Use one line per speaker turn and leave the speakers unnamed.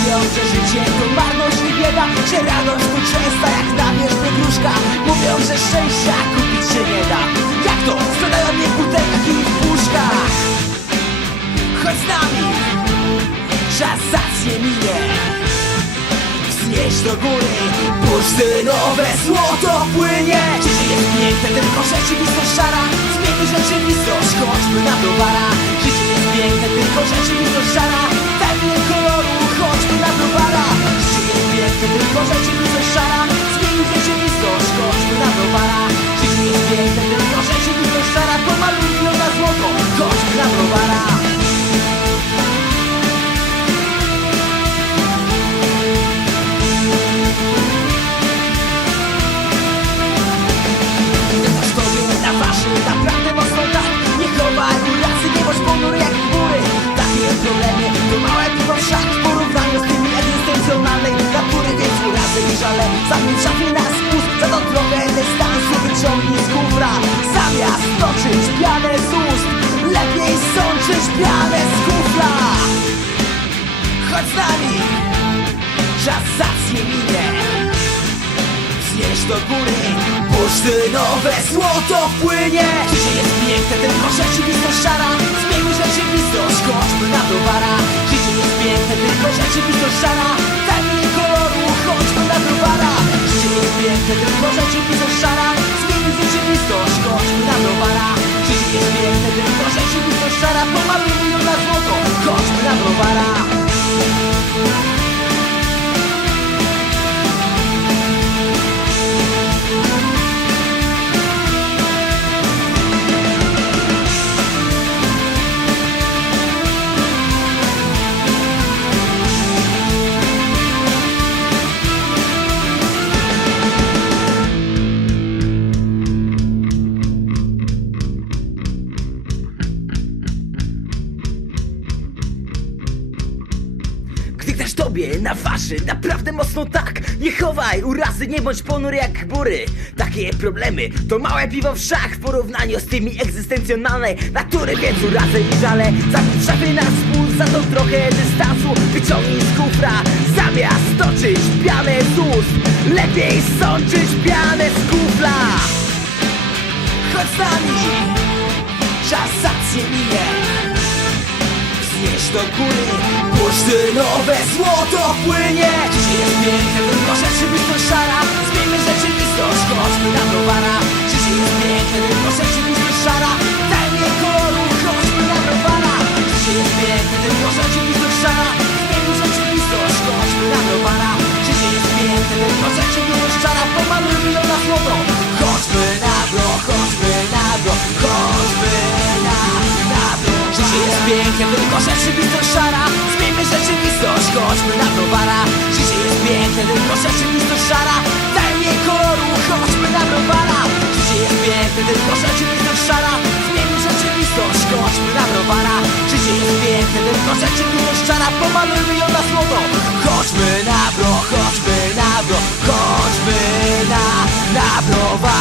Mówią, że życie to marność i bieda Że radość tu częsta jak nabierz do gruszka. Mówią, że szczęścia kupić się nie da. Jak to? Sprzedają mnie w butelkach i w puszkach Chodź z nami. Czas zacnie minie. Wznieś do góry. Bursztynowe złoto płynie. Czy żyje piękne, tylko rzeczywistość szara? Zmieni rzeczywistość, chodźmy na browara Więc urazy i żale zamieć szafie na spust Za to trochę dystansu wyciągnij z kufra Zamiast toczyć pianę z ust Lepiej sączyć pianę z kufla. Chodź z nami Czas zacnie minie. Wznieś do góry Bursztynowe złoto płynie. Życie jest piękne, tylko rzeczywistość szara Zmieńmy rzeczywistość, chodźmy na browara Życie jest piękne, tylko rzeczywistość szara piękne, tylko rzeczywistość szara Zmieńmy rzeczywistość, chodźmy na browara Życie jest piękne, tylko rzeczywistość szara Pomalujmy ją na złoto,
też tobie na waży naprawdę mocno tak. Nie chowaj urazy, nie bądź ponury jak bury Takie problemy to małe piwo w szach W porównaniu z tymi egzystencjonalnej natury. Więc urazy i żale Zabij na spód Za to trochę dystansu. Wyciągnij z kufra Zamiast toczyć pianę z ust. Lepiej sączyć pianę z kufla.
Chodź z nami do góry. Bursztynowe złoto płynie piękne, tylko rzeczywistość szara. Zmieńmy rzeczywistość, chodźmy na browara Życie jest piękne, tylko rzeczywistość szara. Daj mi koloru, chodźmy na browara. Życie jest piękne, tylko rzeczywistość szara. Zmieńmy rzeczywistość, chodźmy na browara. Życie jest piękne, tylko rzeczywistość szara. Pomalujmy ją na złoto Chodźmy na bro, chodźmy na bro Chodźmy na, na browara